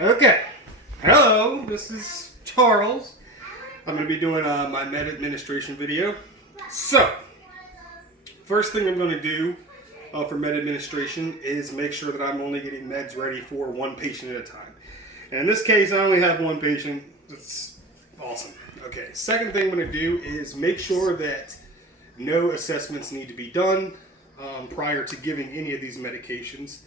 Okay. Hello, this is Charles. I'm going to be doing my med administration video. So, first thing I'm going to do for med administration is make sure that I'm only getting meds ready for one patient at a time. And in this case, I only have one patient. That's awesome. Okay, second thing I'm going to do is make sure that no assessments need to be done prior to giving any of these medications.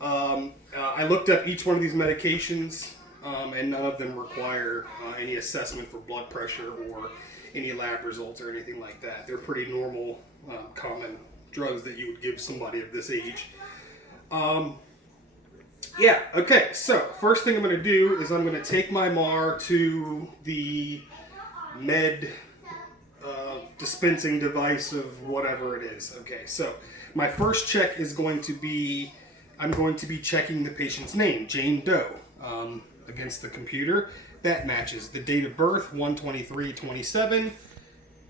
I looked up each one of these medications, and none of them require any assessment for blood pressure or any lab results or anything like that. They're pretty normal, common drugs that you would give somebody of this age. Yeah, okay, so first thing I'm going to do is I'm going to take my MAR to the med dispensing device of whatever it is. Okay, so my first check is going to be, I'm going to be checking the patient's name, Jane Doe, against the computer. That matches. The date of birth, 1/23/27.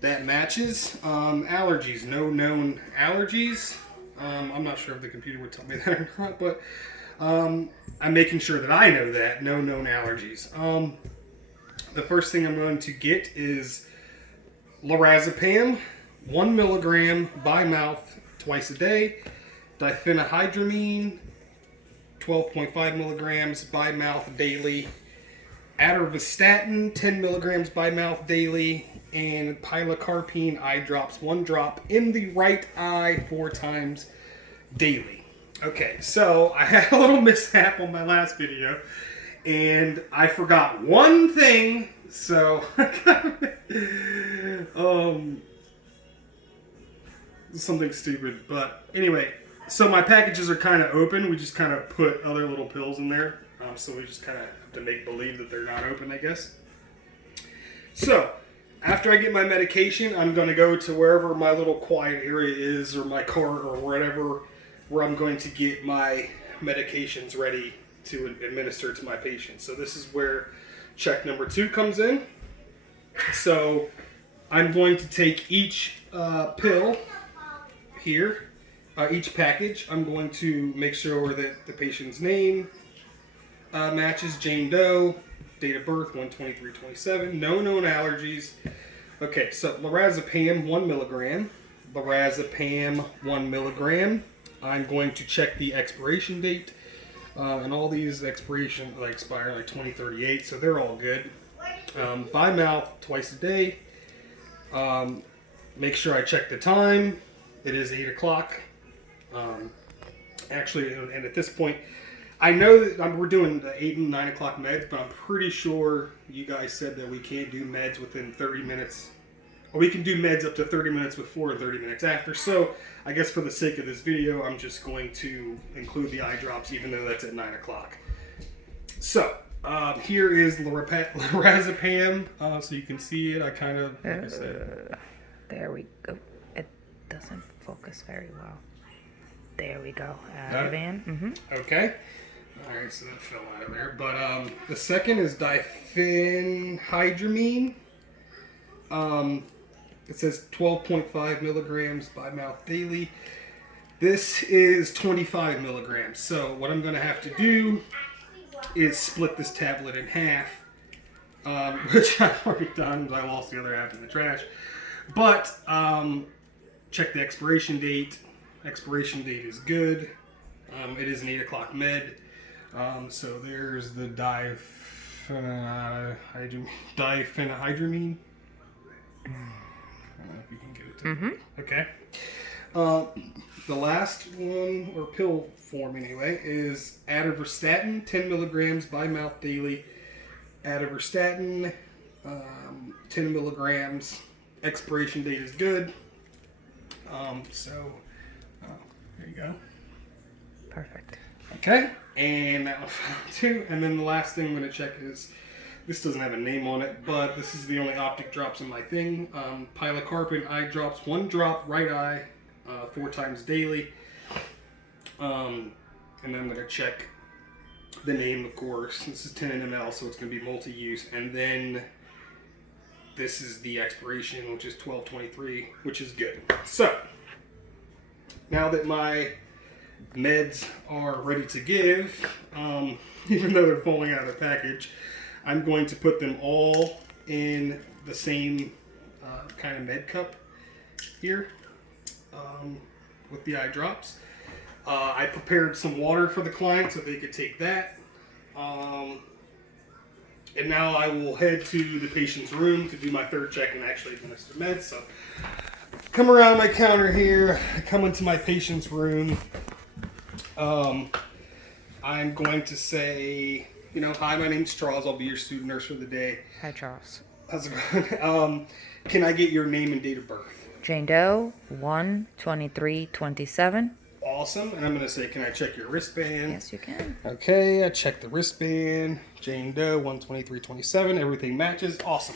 That matches. Allergies, no known allergies. I'm not sure if the computer would tell me that or not, but I'm making sure that I know that. No known allergies. The first thing I'm going to get is lorazepam, 1 milligram by mouth twice a day. Diphenhydramine, 12.5 milligrams by mouth daily. Atorvastatin, 10 milligrams by mouth daily. And pilocarpine eye drops, 1 drop in the right eye 4 times daily. Okay, so I had a little mishap on my last video, and I forgot one thing, so something stupid, but anyway, so my packages are kind of open. We just kind of put other little pills in there, so we just kind of have to make believe that they're not open, I guess. So, after I get my medication, I'm going to go to wherever my little quiet area is, or my car, or whatever, where I'm going to get my medications ready to administer to my patients. So this is where check number 2 comes in. So I'm going to take each pill here, each package. I'm going to make sure that the patient's name matches Jane Doe, date of birth 1/23/27, no known allergies. Okay, so lorazepam 1 milligram, lorazepam 1 milligram. I'm going to check the expiration date, and all these expire like 2038, so they're all good. By mouth twice a day. Make sure I check the time. It is 8 o'clock. Actually, and at this point, I know that we're doing the 8 and 9 o'clock meds, but I'm pretty sure you guys said that we can't do meds within 30 minutes. Or we can do meds up to 30 minutes before and 30 minutes after. So I guess for the sake of this video, I'm just going to include the eye drops, even though that's at 9 o'clock. So here is lorazepam. So you can see it. I kind of, like I said. There we go. It doesn't focus very well. There we go. Ativan. Okay. All right, so that fell out of there. But the second is diphenhydramine. It says 12.5 milligrams by mouth daily. This is 25 milligrams. So what I'm going to have to do is split this tablet in half, which I've already done. I lost the other half in the trash. But check the expiration date. Expiration date is good. It is an 8 o'clock med. So there's the diphenhydramine. I don't know if you can get it to Okay. The last one, or pill form anyway, is atorvastatin, 10 milligrams by mouth daily. Atorvastatin, 10 milligrams. Expiration date is good. There you go. Perfect. Okay, and that one too. And then the last thing I'm going to check is, this doesn't have a name on it, but this is the only optic drops in my thing. Pilocarpine eye drops, 1 drop right eye, 4 times daily. And then I'm going to check the name, of course. This is 10 ml, so it's going to be multi-use. And then this is the expiration, which is 12/23, which is good. So now that my meds are ready to give, even though they're falling out of the package, I'm going to put them all in the same kind of med cup here with the eye drops. I prepared some water for the client so they could take that. And now I will head to the patient's room to do my third check and actually administer meds. So come around my counter here, come into my patient's room. I'm going to say, hi, my name's Charles. I'll be your student nurse for the day. Hi, Charles. How's it going? Can I get your name and date of birth? Jane Doe, 1/23/27. Awesome. And I'm going to say, can I check your wristband? Yes, you can. Okay, I checked the wristband. Jane Doe, 1/23/27. Everything matches. Awesome.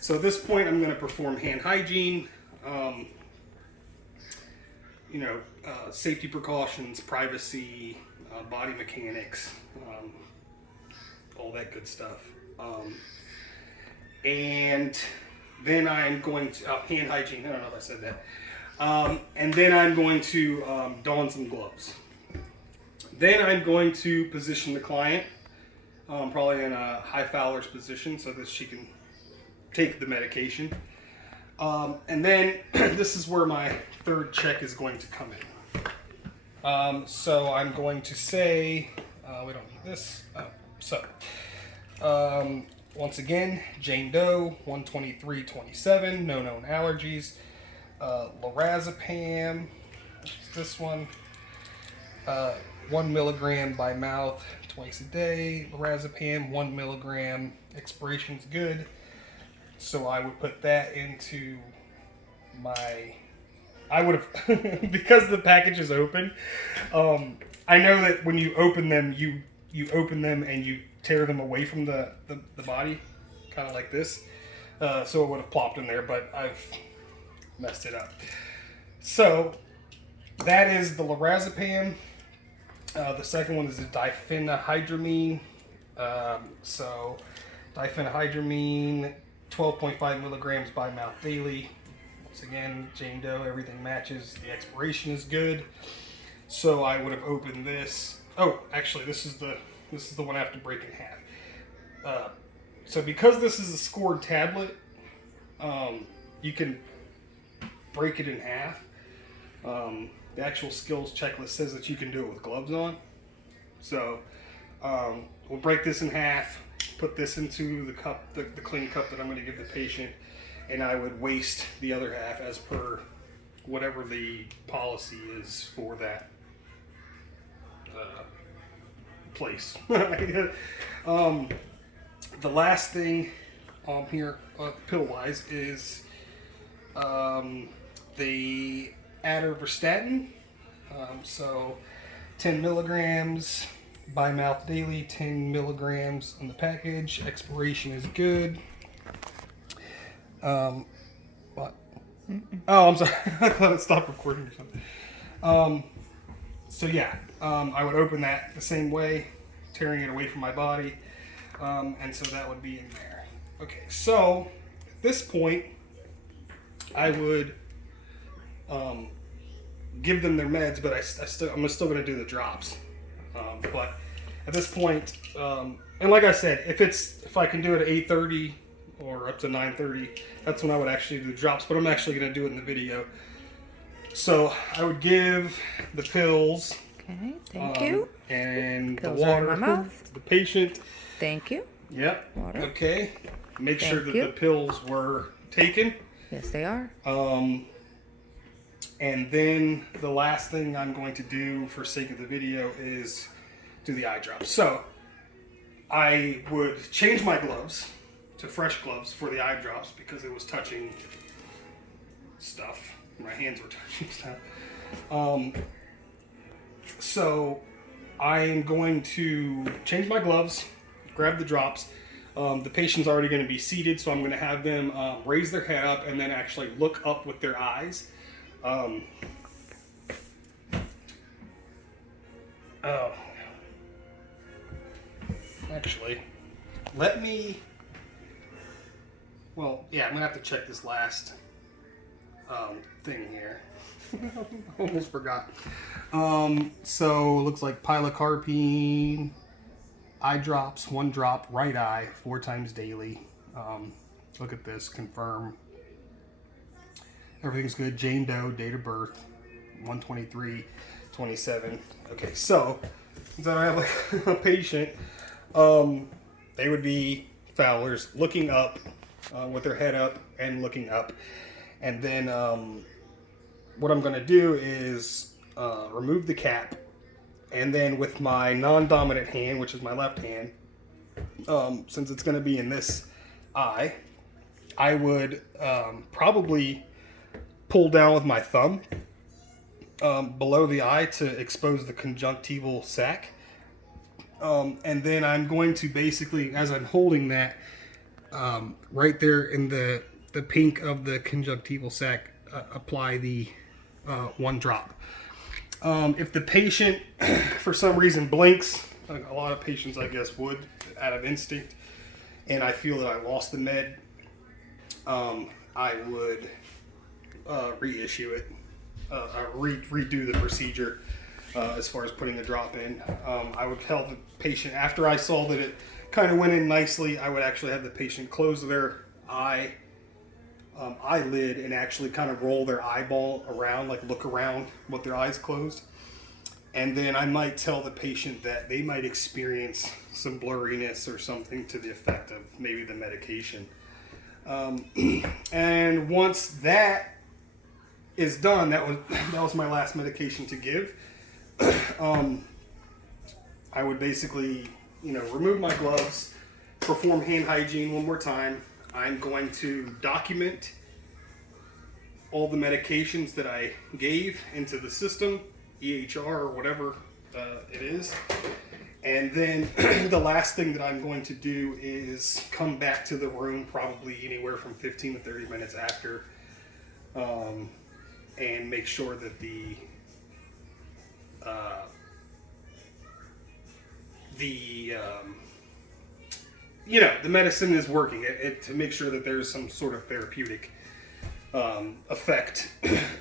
So at this point, I'm going to perform hand hygiene, safety precautions, privacy, body mechanics, all that good stuff. And then I'm going to, hand hygiene, I don't know if I said that. And then I'm going to don some gloves. Then I'm going to position the client, probably in a high Fowler's position so that she can take the medication. And then this is where my third check is going to come in. So I'm going to say, we don't need this. Once again, Jane Doe, 1/23/27, no known allergies. Lorazepam, which is this one, 1 milligram by mouth twice a day. Lorazepam, 1 milligram, expiration's good. So I would put that into I would have, because the package is open, I know that when you open them, you open them and you tear them away from the body, kind of like this. So it would have plopped in there, but I've messed it up. So that is the lorazepam. The second one is the diphenhydramine. So diphenhydramine, 12.5 milligrams by mouth daily. Once again, Jane Doe, everything matches. The expiration is good. So I would have opened this. Oh, actually, this is the one I have to break in half. So because this is a scored tablet, you can break it in half. The actual skills checklist says that you can do it with gloves on. So we'll break this in half, put this into the cup, the clean cup that I'm going to give the patient, and I would waste the other half as per whatever the policy is for that place. The last thing here, pill-wise, is the atorvastatin. So 10 milligrams by mouth daily, 10 milligrams in the package. Expiration is good. What? Oh, I'm sorry. I thought it stopped recording or something. So yeah, I would open that the same way, tearing it away from my body. And so that would be in there. Okay, so at this point, I would give them their meds, but I'm still going to do the drops. But at this point, and like I said, if I can do it at 8:30 or up to 9:30, that's when I would actually do the drops. But I'm actually going to do it in the video. So I would give the pills. Okay, thank you. And Pills the water are in my mouth. to the patient. Thank you. Yep. Water. Okay. Make sure that you. the pills were taken. Yes, they are. And then the last thing I'm going to do for sake of the video is do the eye drops. So I would change my gloves to fresh gloves for the eye drops because it was touching stuff. My hands were touching stuff. So I'm going to change my gloves, grab the drops. The patient's already going to be seated, so I'm going to have them raise their head up and then actually look up with their eyes. Actually, let me. Well, yeah, I'm going to have to check this last thing here. Almost forgot. So looks like pilocarpine, eye drops, 1 drop, right eye, 4 times daily. Look at this, confirm. Everything's good. Jane Doe, date of birth, 1/23/27. Okay, so since I don't have like a patient, they would be Fowlers looking up with their head up and looking up. And then what I'm going to do is remove the cap. And then with my non-dominant hand, which is my left hand, since it's going to be in this eye, I would probably pull down with my thumb below the eye to expose the conjunctival sac. And then I'm going to basically, as I'm holding that, right there in the pink of the conjunctival sac, apply the 1 drop. If the patient, for some reason, blinks, a lot of patients, I guess, would, out of instinct, and I feel that I lost the med, I would reissue it, redo the procedure as far as putting the drop in. I would tell the patient, after I saw that it kind of went in nicely, I would actually have the patient close their eyelid and actually kind of roll their eyeball around, like look around with their eyes closed. And then I might tell the patient that they might experience some blurriness or something to the effect of maybe the medication. And once that is done, that was my last medication to give. I would basically, remove my gloves, perform hand hygiene one more time. I'm going to document all the medications that I gave into the system, EHR or whatever it is. And then the last thing that I'm going to do is come back to the room probably anywhere from 15 to 30 minutes after, and make sure that the medicine is working, to make sure that there's some sort of therapeutic effect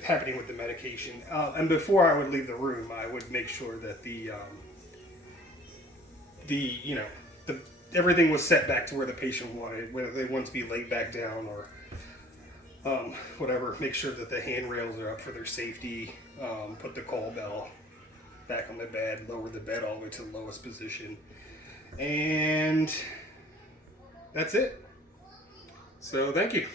happening with the medication. And before I would leave the room, I would make sure that everything was set back to where the patient wanted, whether they want to be laid back down or whatever. Make sure that the handrails are up for their safety. Put the call bell back on the bed, lower the bed all the way to the lowest position, and that's it. So thank you.